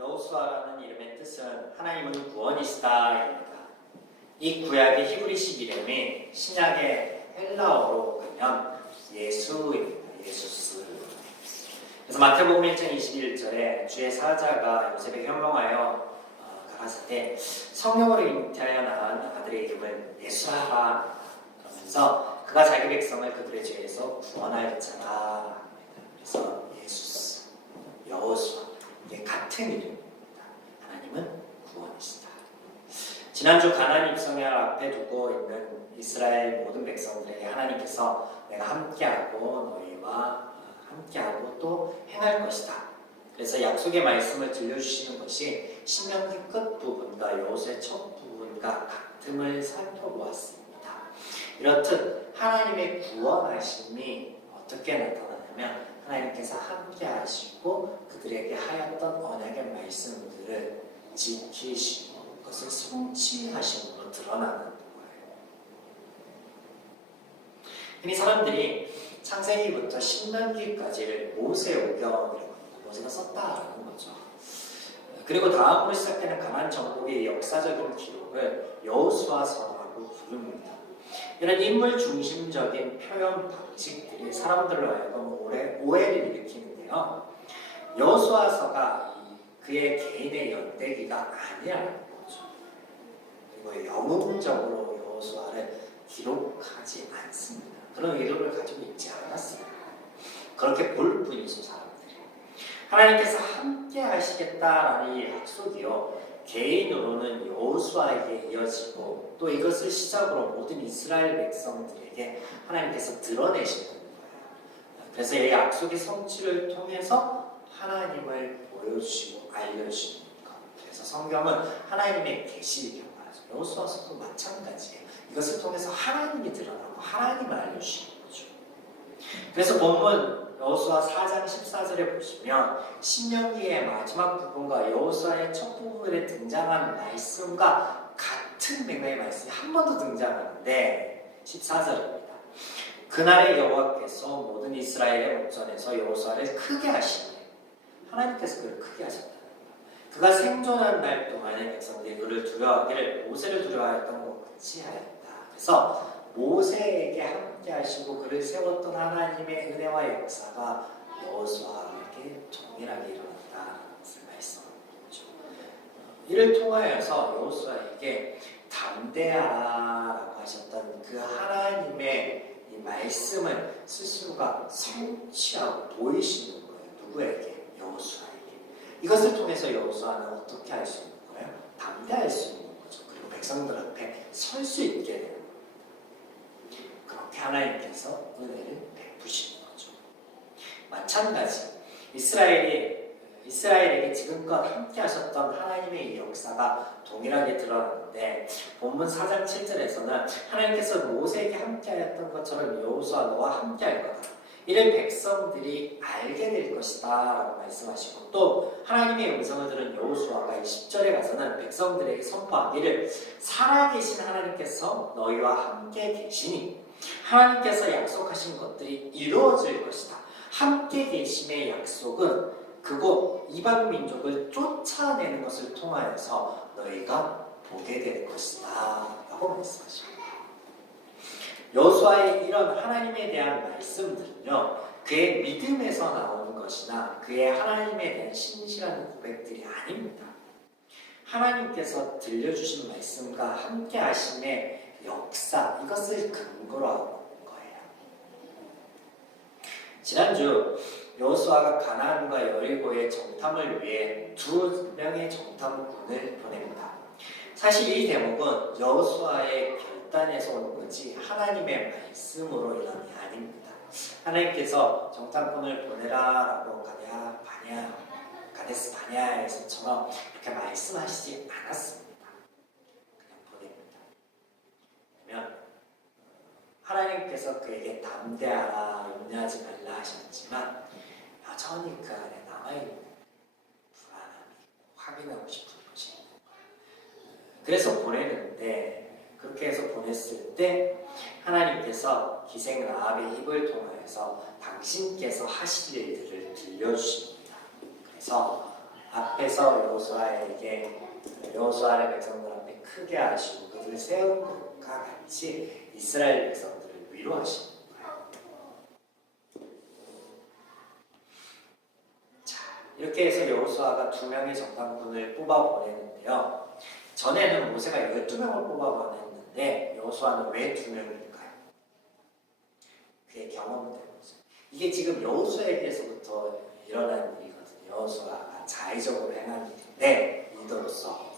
여호수아라는 이름의 뜻은 하나님은 구원이시다입니다. 이 구약의 히브리식 이름이 신약의 헬라어로 가면 예수입니다. 예수스. 그래서 마태복음 1장 21절에 주의 사자가 요셉에게 현명하여 가라사대 성령으로 잉태하여 낳은 아들의 이름을 예수하라 그러면서 그가 자기 백성을 그들의 죄에서 구원하였잖아. 그래서 예수스, 여호수아 이게 같은 이름입니다. 하나님은 구원이시다. 지난주 가나안 입성을 앞에 두고 있는 이스라엘 모든 백성들에게 하나님께서 내가 함께하고 너희와 함께하고 또 행할 것이다. 그래서 약속의 말씀을 들려주시는 것이 신명기 끝부분과 여호수아의 첫 부분과 같음을 살펴보았습니다. 이렇듯 하나님의 구원하심이 어떻게 나타나냐면 하나님께서 함께하시고 그들에게 하였던 언약의 말씀들을 지키시고 그것을 성취하심으로 드러나는 거예요. 이미 사람들이 창세기부터 신명기까지를 모세오경이라고 합니다. 모세가 썼다라는 거죠. 그리고 다음으로 시작되는 가나안 정복의 역사적인 기록을 여호수아서라고 부릅니다. 이런 인물 중심적인 표현 방식들이 사람들로 하여금 오해를 일으키는데요. 여호수아서가 그의 개인의 연대기가 아니라는 거죠. 그리고 영웅적으로 여호수아를 기록하지 않습니다. 그런 의도를 가지고 있지 않았어요. 그렇게 볼 뿐이죠, 사람들이. 하나님께서 함께 하시겠다라는 이 약속이요. 개인으로는 여호수아에게 이어지고 또 이것을 시작으로 모든 이스라엘 백성들에게 하나님께서 드러내시는 거예요. 그래서 이 약속의 성취를 통해서 하나님을 보여주시고 알려주시는 것. 그래서 성경은 하나님의 계시를 말하죠. 여호수아서도 마찬가지예요. 이것을 통해서 하나님이 드러나고 하나님을 알려주시는 거죠. 그래서 본문 여호수아 4장 14절에 보시면 신명기의 마지막 부분과 여호수아의 첫 부분에 등장한 말씀과 같은 맥락의 말씀이 한 번 더 등장하는데 14절입니다. 그날의 여호와께서 모든 이스라엘의 목전에서 여호수아를 크게 하시니 하나님께서 그를 크게 하셨다. 그가 생존한 날 동안에 백성들이 그를 두려워하기를 모세를 두려워하였던 것 같이 하였다. 그래서 모세에게 함께 하시고 그를 세웠던 하나님의 은혜와 역사가 여호수아에게 동일하게 일어났다는 것을 말씀하죠. 이를 통하여서 여호수아에게 담대하라고 하셨던 그 하나님의 이 말씀을 스스로가 성취하고 보이시는 거예요. 누구에게? 여호수아에게. 이것을 통해서 여호수아는 어떻게 할 수 있는 거예요? 담대할 수 있는 거죠. 그리고 백성들 앞에 설 수 있게 되는 거예요. 그렇게 하나님께서 은혜를 베푸시는 거죠. 마찬가지 이스라엘에게 지금껏 함께 하셨던 하나님의 이 역사가 동일하게 드러나는데 본문 4장 7절에서는 하나님께서 모세에게 함께 하였던 것처럼 여호수아 너와 함께 할 거다. 이를 백성들이 알게 될 것이다 라고 말씀하시고 또 하나님의 음성을 들은 여호수아가 10절에 가서는 백성들에게 선포하기를 살아계신 하나님께서 너희와 함께 계시니 하나님께서 약속하신 것들이 이루어질 것이다. 함께 계심의 약속은 그곳 이방 민족을 쫓아내는 것을 통하여서 너희가 보게 될 것이다 라고 말씀하십니다. 여호수아의 이런 하나님에 대한 말씀들은요, 그의 믿음에서 나오는 것이나 그의 하나님에 대한 신실한 고백들이 아닙니다. 하나님께서 들려주신 말씀과 함께 하심의 역사, 이것을 근거로 하고 있는 거예요. 지난주 여호수아가 가나안과 여리고의 정탐을 위해 2명의 정탐꾼을 보냅니다. 사실 이 대목은 여호수아의 결단에서 오는 거지 하나님의 말씀으로 이런 게 아닙니다. 하나님께서 정탐꾼을 보내라라고 가데스 바네아에서처럼 이렇게 말씀하시지 않았습니다. 그냥 보냅니다. 왜냐면 하나님께서 그에게 담대하라, 염려하지 말라 하셨지만 여전히 그 안에 남아있는 불안함이 확인하고 싶은 것이 있는 거예요. 그래서 보내는데 그렇게 해서 보냈을 때 하나님께서 기생 라합의 입을 통하여서 당신께서 하실 일들을 들려주십니다. 그래서 앞에 앞에서 여호수아의 백성들 앞에 크게 하시고 그들을 세운 것과 같이 이스라엘 백성들을 위로하시는 거예요. 자, 이렇게 해서 여호수아가 2명의 정탐꾼을 뽑아보내는데요. 전에는 모세가 12명을 뽑아보냈는데 여호수아는 왜 2명일까요? 그의 경험대로. 이게 지금 여호수아에게서부터 일어난 일이거든요. 여호수아가 자의적으로 행한 일인데 리더로서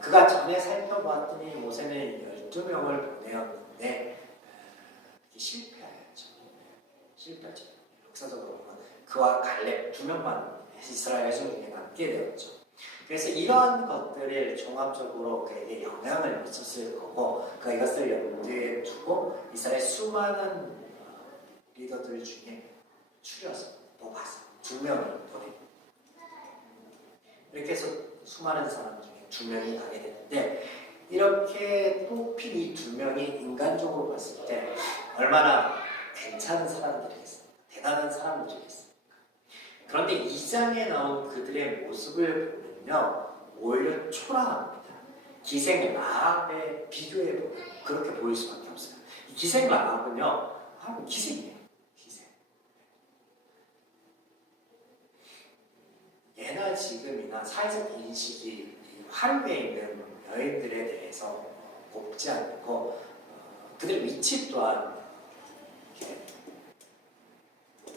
그가 전에 살펴봤더니 모세는 12명을 보내었는데 실패하였죠. 역사적으로 보면 그와 갈렙 2명만 이스라엘 중에 남게 되었죠. 그래서 이러한 것들을 종합적으로 그에게 영향을 미쳤을 거고 그가 이것을 염두에 두고 이스라엘 수많은 리더들 중에 추려서 뽑아서 2명을 보냅니다. 이렇게 해서 수많은 사람 중에 2명이 가게 되는데 이렇게 뽑힌 이 2명이 인간적으로 봤을 때 얼마나 괜찮은 사람들이겠습니까? 대단한 사람들이겠습니까? 그런데 2장에 나온 그들의 모습을 보면요 오히려 초라합니다. 기생 라합에 비교해보면 그렇게 보일 수밖에 없어요. 이 기생 라합은요 기생이에요. 예나 지금이나 사회적 인식이 화류에 있는 여인들에 대해서 곱지 않고 그들의 위치 또한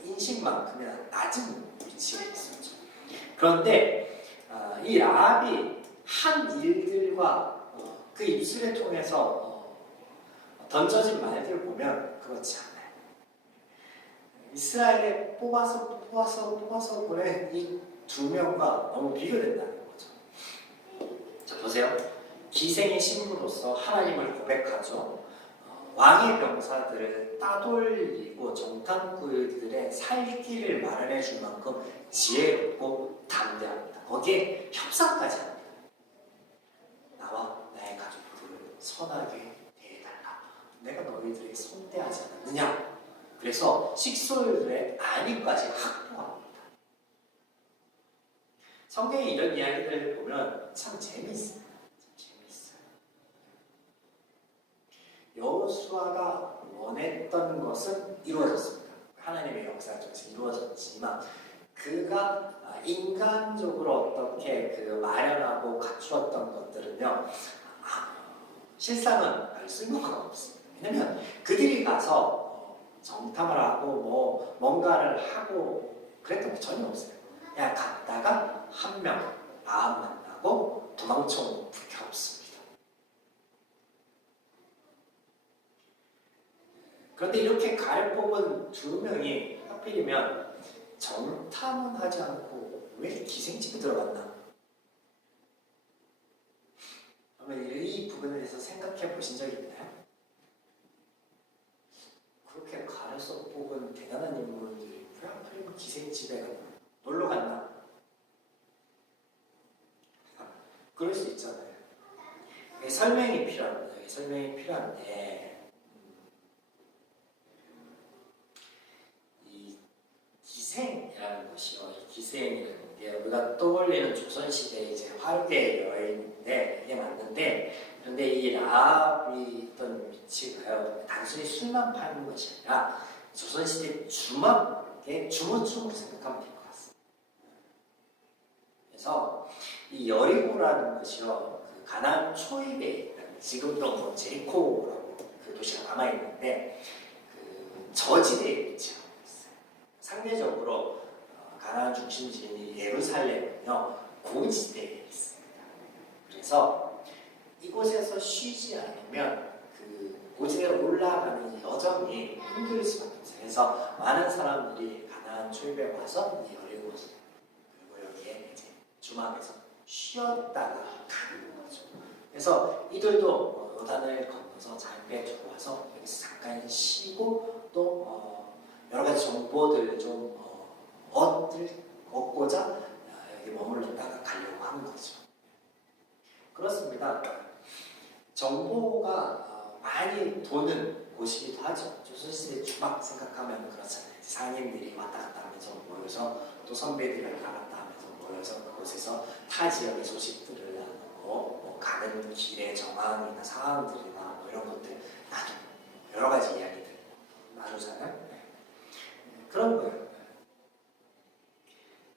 인식만큼이나 낮은 위치에 있었죠. 그런데 이 라합이 한 일들과 그 입술을 통해서 던져진 말들을 보면 그렇지 않아요. 이스라엘에 뽑아서 보낸 이 2명과 너무 비교된다는 거죠. 자, 보세요. 기생의 신부로서 하나님을 고백하죠. 왕의 병사들을 따돌리고 정탐꾼들의 살 길을 마련해 줄 만큼 지혜롭고 담대합니다. 거기에 협상까지 합니다. 나와 나의 가족들을 선하게 대해달라. 내가 너희들에게 손대하지 않았느냐. 그래서 식솔들의 안위까지 확보합니다. 성경에 이런 이야기들을 보면 참 재미있어요. 여호수아가 원했던 것은 이루어졌습니다. 하나님의 역사 중에서 이루어졌지만 그가 인간적으로 어떻게 그 마련하고 갖추었던 것들은요 실상은 별 쓸모가 없습니다. 왜냐면 그들이 가서 정탐을 하고 뭔가를 하고 그랬던 게 전혀 없어요. 그냥 갔다가 한 명 라합 만나고 도망쳐온 밖에 없습니다. 그런데 이렇게 가를 뽑은 2명이 하필이면 정탐은 하지 않고 왜 기생집에 들어갔나? 그러면 이 부분에 대해서 생각해 보신 적이 있나요? 그렇게 가려서 뽑은 대단한 인물들이 왜 하필이면 기생집에 놀러 갔나? 그럴 수 있잖아요. 설명이 필요합니다. 설명이 필요한데 이 기생이라는 것이요. 이 기생이라는 게 우리가 떠올리는 조선시대 이제 화류의 여인인데 이게 맞는데 그런데 이 라합이 있던 위치가요. 단순히 술만 파는 것이 아니라 조선시대 주막의 주모충으로 생각하면 될 것 같습니다. 그래서 이 여리고라는 것이요, 그 가나안 초입에 지금도 뭐 제리코라고 그 도시가 남아 있는데 그 저지대에 위치하고 있어요. 상대적으로 가나안 중심지인 예루살렘은요 고지대에 있습니다. 그래서 이곳에서 쉬지 않으면 그 고지대로 올라가는 여정이 힘들 수밖에 없어요. 그래서 많은 사람들이 가나안 초입에 와서 이 여리고 그리고 여기에 이제 주막에서 쉬었다가 가는 거죠. 그래서 이들도 요단을 건너서 잘배 두고 와서 여기서 잠깐 쉬고 또 여러 가지 정보들을 좀 얻고자 여기 머물렀다가 가려고 하는 거죠. 그렇습니다. 정보가 많이 도는 곳이기도 하죠. 조선시대 주막 생각하면 그렇잖아요. 상인들이 왔다 갔다 하면서 모여서 또 선배들이 왔다 갔다 하면서 모여서 그곳에서 타 지역의 소식들을 나누고 뭐 가는 길의 정황이나 상황들이나 뭐 이런 것들 나누고 여러 가지 이야기들 나누잖아요. 그런 거예요.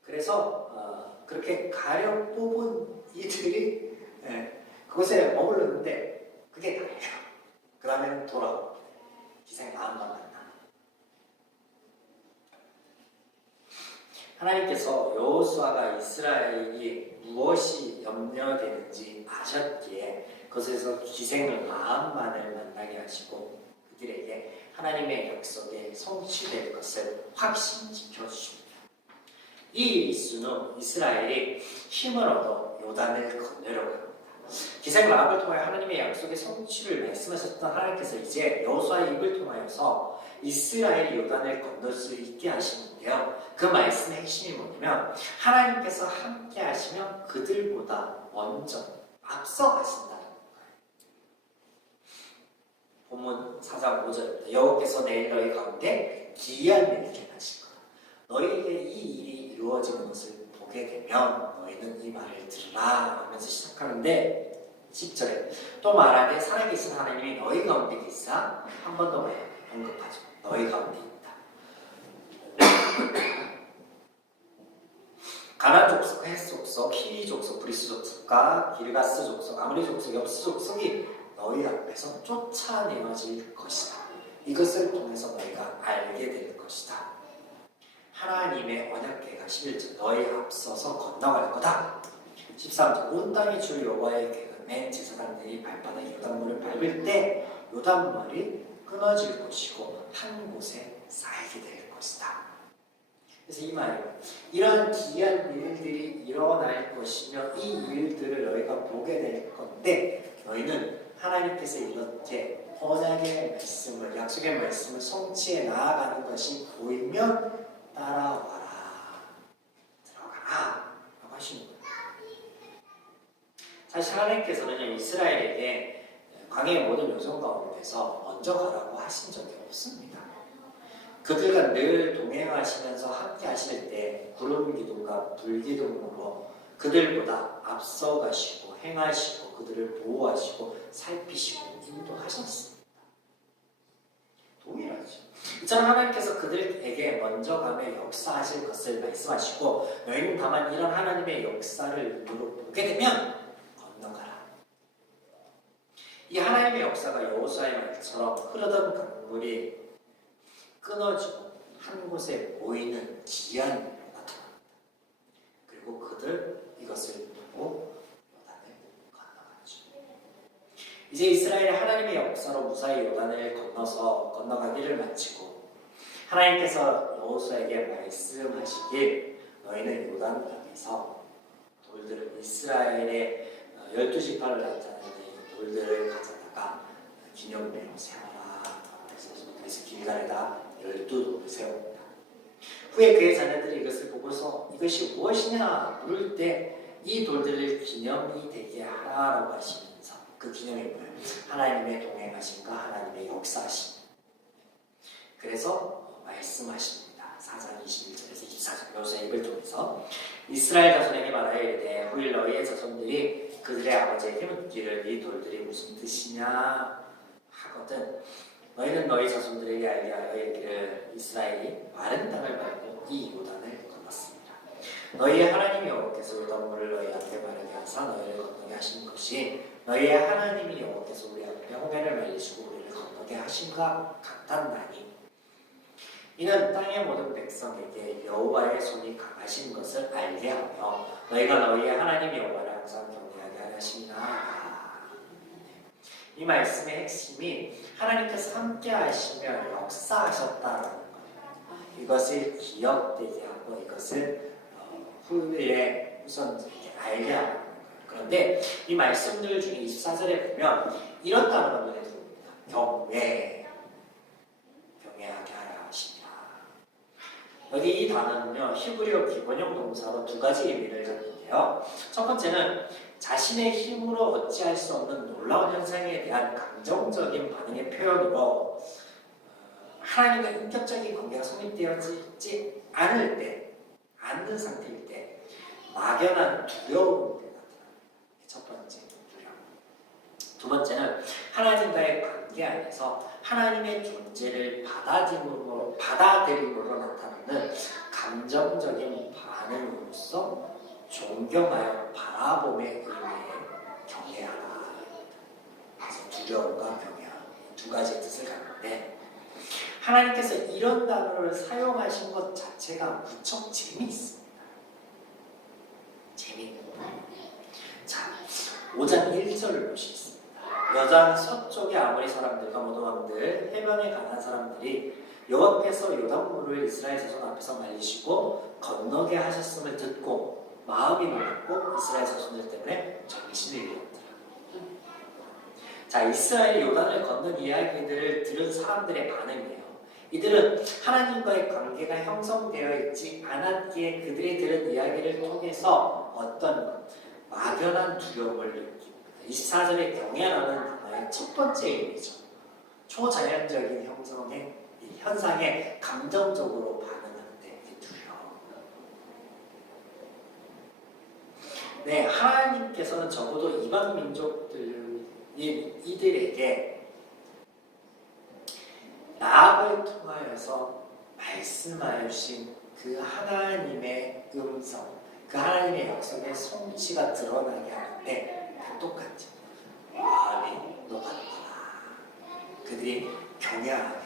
그래서 그렇게 가려 뽑은 이들이 그곳에 머물렀는데 그게 다예요. 그 다음에 돌아옵니다. 기생 마음만 만나. 하나님께서 여호수아가 이스라엘이 무엇이 염려되는지 아셨기에 그것에서 기생을 마음만을 만나게 하시고 그들에게 하나님의 약속에 성취될 것을 확신시켜 주십니다. 이 일수는 이스라엘이 힘을 얻어 요단을 건너려고 합니다. 기생 라합을 통하여 하나님의 약속의 성취를 말씀하셨던 하나님께서 이제 여호수아의 입을 통하여서 이스라엘이 요단을 건널 수 있게 하시는데요. 그 말씀의 핵심이 뭐냐면 하나님께서 함께 하시면 그들보다 먼저 앞서 가신다는 거예요. 본문 4장 5절입니다. 여호께서 내일 너희 가운데 기이한 일을 행하실 거다. 너희에게 이 일이 이루어지는 것을 보게 되면 너희는 이 말을 들으라 하면서 시작하는데 10절에 또 말하되 살아계신 하나님이 너희 가운데 계시사 한 번 더 언급하죠. 너희 가운데 있다. 가나안 족속, 헷 족속, 히위 족속, 브리스 족속과 기르가스 족속, 아므리 족속, 엽스 족속이 너희 앞에서 쫓아내어질 것이다. 이것을 통해서 너희가 알게 될 것이다. 하나님의 언약궤가 11절 너희 앞서서 건너갈 거다. 13절 온 땅의 주 여호와의 궤감에 제사장들이 발바닥에 요단물을 밟을 때 요단물이 끊어질 것이고 한 곳에 쌓이게 될 것이다. 그래서 이 말이에요. 이런 기이한 일들이 일어날 것이며 이 일들을 너희가 보게 될 건데 너희는 하나님께서 이렇게 언약의 말씀을 약속의 말씀을 성취해 나아가는 것이 보이면 따라와라 들어가라 라고 하시는 거예요. 사실 하나님께서는 이스라엘에게 광야의 모든 요청 가운데서 먼저 가라고 하신 적이 없습니다. 그들과 늘 동행하시면서 함께 하실 때 구름 기둥과 불 기둥으로 그들보다 앞서 가시고 행하시고 그들을 보호하시고 살피시고 인도하셨습니다. 동일하죠. 이처럼 하나님께서 그들에게 먼저 가며 역사하실 것을 말씀하시고 너희는 다만 이런 하나님의 역사를 눈으로 보게 되면 건너가라. 이 하나님의 역사가 여호수아의 말처럼 흐르던 강물이 끊어지고 한 곳에 모이는 기이한 일로 나타납니다. 그리고 그들 이것을 보고 요단을 건너갔죠. 이제 이스라엘이 하나님의 역사로 무사히 요단을 건너가기를 마치고 하나님께서 여호수아에게 말씀하시길 너희는 요단강에서 돌들을 이스라엘의 12지파를 나타내는 돌들을 가져다가 기념비로 세워라. 그래서 길갈에다 12돌을 세웁니다. 후에 그의 자녀들이 이것을 보고서 이것이 무엇이냐 물을 때 이 돌들을 기념이 되게 하라라고 하시면서 그 기념이 뭐예요? 하나님의 동행하심과 하나님의 역사하심. 그래서 말씀하십니다. 4장 21절에서 24절 여호수아의 입을 통해서 이스라엘 자손에게 말하여 이르되 후일 너희의 자손들이 그들의 아버지에게 묻기를 이 돌들이 무슨 뜻이냐 하거든 너희는 너희 자손들에게 알게 하여 이르기를 이스라엘이 마른 땅을 밟고 이 요단을 건넜습니다. 너희의 하나님 여호와께서 요단물을 너희 앞에 마르게 하사 너희를 건너게 하신 것이 너희의 하나님이 여호와께서 우리 앞에 홍해를 말리시고 우리를 건너게 하신과 같단나니 이는 땅의 모든 백성에게 여호와의 손이 강하신 것을 알게 하며 너희가 너희의 하나님 여호와를 항상 경외하게 하려 하심이라. 이 말씀의 핵심이 하나님께서 함께 하시며 역사하셨다라는 거예요. 이것을 기억되게 하고 이것을 후에 우선들에게 알게 하는 거예요. 그런데 이 말씀들 중에 24절에 보면 이런 단어가 눈에 들어옵니다. 경외하게 하라 하시니라. 여기 이 단어는요 히브리어 기본형 동사로 두 가지 의미를 갖는데요. 첫 번째는 자신의 힘으로 어찌할 수 없는 놀라운 현상에 대한 감정적인 반응의 표현으로 하나님과 인격적인 관계가 성립되어지지 않을 때, 않는 상태일 때 막연한 두려움이 나타납니다. 첫 번째 두려움. 두 번째는 하나님과의 관계 안에서 하나님의 존재를 받아들임으로 나타나는 감정적인 반응으로서 존경하여 바라봄의 의미에 경외하라. 그래서 두려움과 경외함 두 가지 뜻을 갖는데 하나님께서 이런 단어를 사용하신 것 자체가 무척 재미있습니다. 재미있는 거예요. 자, 5장 1절을 보시겠습니다. 여장 서쪽의 아모리 사람들과 모도함들 해변에 가난 사람들이 여호와께서 요단물을 이스라엘 자손 앞에서 말리시고 건너게 하셨음을 듣고 마음이 놀랐고 이스라엘 자손들 때문에 정신을 잃었더라. 자, 이스라엘이 요단을 건넌 이야기들을 들은 사람들의 반응이에요. 이들은 하나님과의 관계가 형성되어 있지 않았기에 그들이 들은 이야기를 통해서 어떤 막연한 두려움을 느낍니다. 24절에 경외라는 단어의 첫 번째 의미죠. 초자연적인 현상에 감정적으로 반응하는데 두려움. 네, 하나님께서는 적어도 이방 이들에게 라합을 통하여서 말씀하신 그 하나님의 음성, 그 하나님의 약속의 성취가 드러나게 하는데 똑같죠. 마음이 높았더라. 그들이 경외하게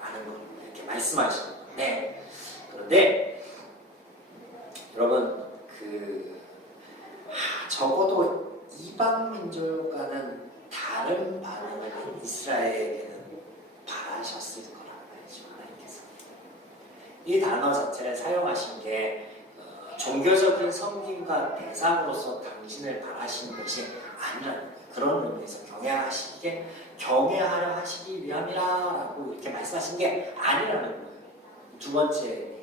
하는 걸 이렇게 말씀하시는 건데, 그런데 여러분 적어도 이방 민족과는 다른 반응을 이스라엘에게는 바라셨을 거란 말이죠. 하나님께서 이 단어 자체를 사용하신 게 종교적인 섬김과 대상으로서 당신을 바라시는 것이 아니라는 그런 의미에서 경외하려 하시기 위함이라고 이렇게 말씀하신 게 아니라는 거예요. 두 번째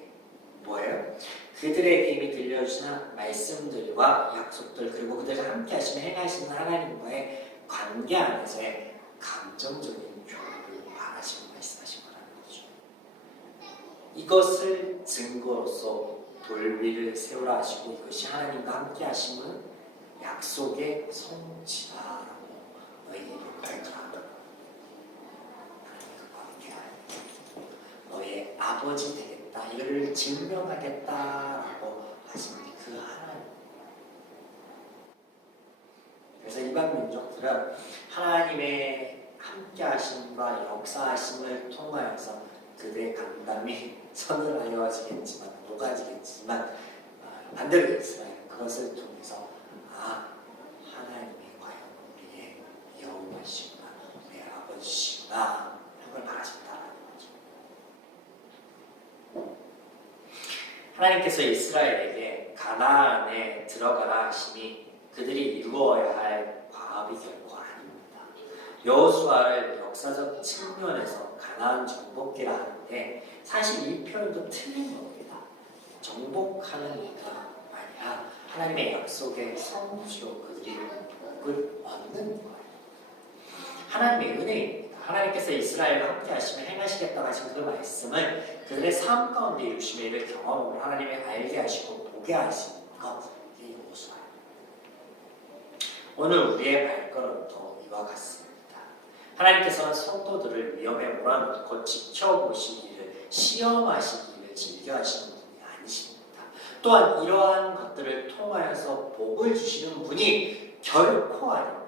뭐예요? 그들에게 이미 들려주신 말씀들과 약속들 그리고 그들과 함께 하시며 행하시는 하나님과의 관계 안에서의 감정적인 교류를 바라시고 말씀하신 거라는 거죠. 이것을 증거로서 돌위를 세우라 하시고 이것이 하나님과 함께 하심은 약속의 성취다라고 너희에게 말하라. 하나님과 관계할 너의 아버지 되겠다. 이를 증명하겠다라고 하신 그 하나님. 그래서 이방 민족들은 하나님의 함께 하심과 역사하심을 통하여서 그들의 감담이 서늘하여지겠지만 녹아지겠지만 반대로 이스라엘은 그것을 통해서 하나님이 과연 우리의 여호와시구나 우리의 아버지시구나 하는 걸 바라신다라는 거죠. 하나님께서 이스라엘에게 가나안에 들어가라 하시니 그들이 이루어야 할 과업이 결코 아닙니다. 여호수아를 역사적 측면에서 가나안 정복기라 하는데 사실 이 표현도 틀린 겁니다. 정복하는 이가 아니라 하나님의 약속의 성취로 그들이 복을 얻는 거예요. 하나님의 은혜입니다. 하나님께서 이스라엘과 함께 하시며 행하시겠다고 하신 그 말씀을 그들의 삶 가운데 이루시며 이를 경험으로 하나님의 알게 하시고 보게 하시는 것, 이게 여호수아입니다. 오늘 우리의 발걸음도 이와 같습니다. 하나님께서는 성도들을 위험에 몰아넣고 지켜보시기를 시험하시기를 즐겨하시는 분이 아니십니다. 또한 이러한 것들을 통하여서 복을 주시는 분이 결코 아닙니다.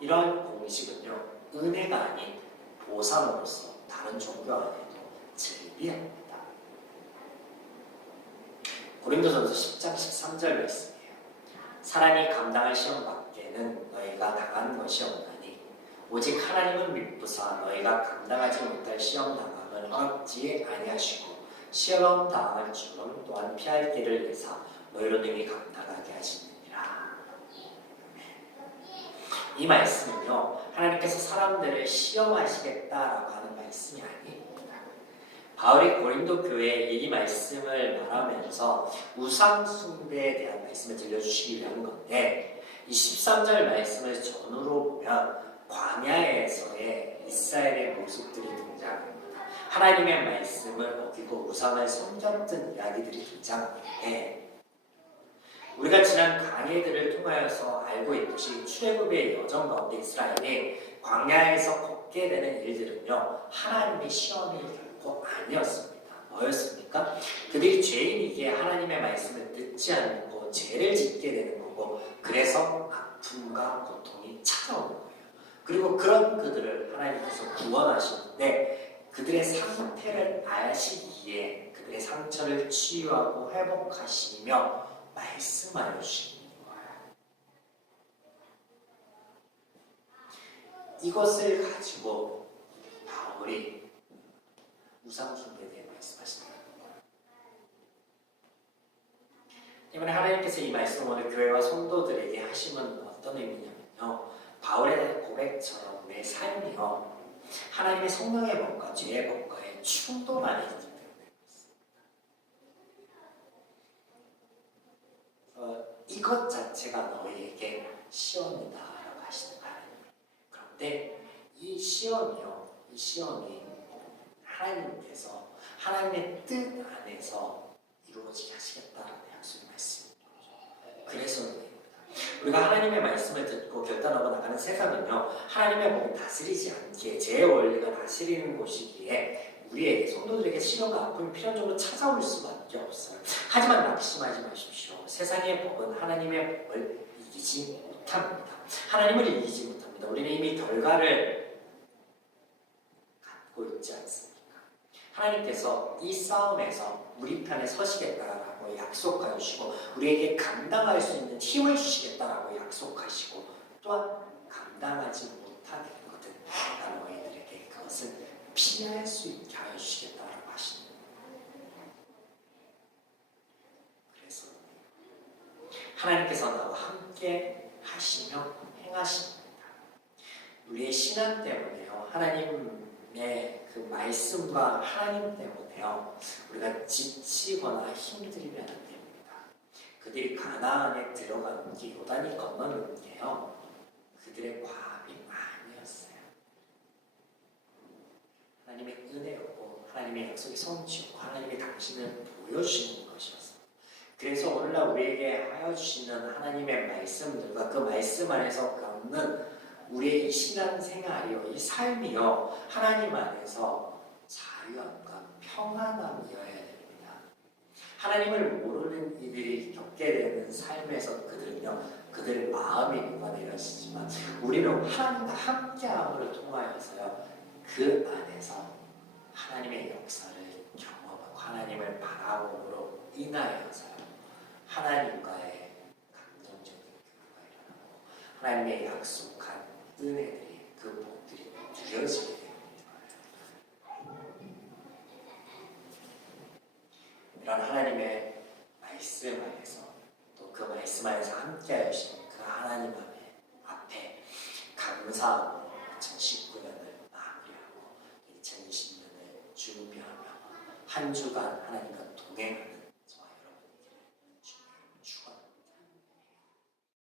이러한 공식은요 은혜가 아닌 보상으로서 다른 종교 안에도 즐비합니다. 고린도전서 10장 13절 말씀이에요. 사람이 감당할 시험 밖에는 너희가 당한 것이 없나니 오직 하나님은 미쁘사 너희가 감당하지 못할 시험 당함을 허락지 아니하시고 시험 당할 줄은 또한 피할 길을 내사 너희로 능히 감당하게 하시느니라. 이 말씀은요 하나님께서 사람들을 시험하시겠다라고 하는 말씀이 아닙니다. 바울이 고린도 교회에 이 말씀을 말하면서 우상 숭배에 대한 말씀을 들려주시기 위한 건데 이 13절 말씀을 전후로 보면 광야에서의 이스라엘의 모습들이 등장합니다. 하나님의 말씀을 어기고 우상을 섬겼던 이야기들이 등장하는데 우리가 지난 강해들을 통하여서 알고 있듯이 출애굽의 여정 가운데 이스라엘이 광야에서 겪게 되는 일들은요, 하나님의 시험이 결코 아니었습니다. 뭐였습니까? 그들이 죄인이기에 하나님의 말씀을 듣지 않고 죄를 짓게 되는 거고, 그래서 아픔과 고통이 찾아오는 거예요. 그리고 그런 그들을 하나님께서 구원하시는데 그들의 상태를 아시기에 그들의 상처를 치유하고 회복하시며 말씀하여 주시는 거예요. 이것을 가지고 바울이 우상숭배에 대해 말씀하신다는 거예요. 이번에 하나님께서 이 말씀을 오늘 교회와 성도들에게 하심은 어떤 의미냐면요, 바울의 고백처럼 내 삶이요, 하나님의 성령의 법과 죄의 법과의 충돌 안에 있기 때문에 그렇습니다. 이것 자체가 너희에게 시험이다라고 하시는 거예요. 그런데 이 시험이요, 이 시험이 하나님께서 하나님의 뜻 안에서 이루어지게 하시겠다라는 약속의 말씀입니다. 그래서 우리가 하나님의 말씀을 듣고 결단하고 나가는 세상은요, 하나님의 법이 다스리지 않기에, 제 원리가 다스리는 곳이기에 우리에게, 성도들에게 시련과 아픔이 필연적으로 찾아올 수밖에 없어요. 하지만 낙심하지 마십시오. 세상의 법은 하나님의 법을 이기지 못합니다. 하나님을 이기지 못합니다. 우리는 이미 결과를 갖고 있지 않습니까? 하나님께서 이 싸움에서 우리 편에 서시겠다라고 약속하여 주시고, 우리에게 감당할 수 있는 힘을 주시겠다라고 약속하시고, 또한 감당하지 못하게 되거든 내가 너희들에게 그것을 피할 수 있게 하여 주시겠다라고 하시는 거예요. 그래서 하나님께서 나와 함께 하시며 행하십니다. 우리의 신앙 때문에요, 하나님의 그 말씀과 하나님 때문에요, 우리가 지치거나 힘들면 안 됩니다. 그들이 가나안에 들어가는 게, 요단이 건너는 게요, 그들의 과업이 아니었어요. 하나님의 은혜였고 하나님의 약속의 성취였고 하나님이 당신을 보여주시는 것이었어요. 그래서 오늘날 우리에게 하여 주시는 하나님의 말씀들과 그 말씀 안에서 겪는 우리의 이 신앙생활이요, 이 삶이요, 하나님 안에서 자유함과 평안함이어야 됩니다. 하나님을 모르는 이들이 겪게 되는 삶에서 그들의 마음이 녹아내려지지만, 우리는 하나님과 함께함을 통하여서요, 그 안에서 하나님의 역사를 경험하고 하나님을 바라봄으로 인하여서요, 하나님과의 감정적인 교류가 일어나고 하나님의 약속한 은혜들이, 그 복들이 누려지게 됩니다. 이런 하나님의 말씀 안에서, 또 그 말씀 안에서 함께 하시는 그 하나님 앞에 감사함으로 2019년을 마무리하고 2020년을 준비하며 한 주간 하나님과 동행하는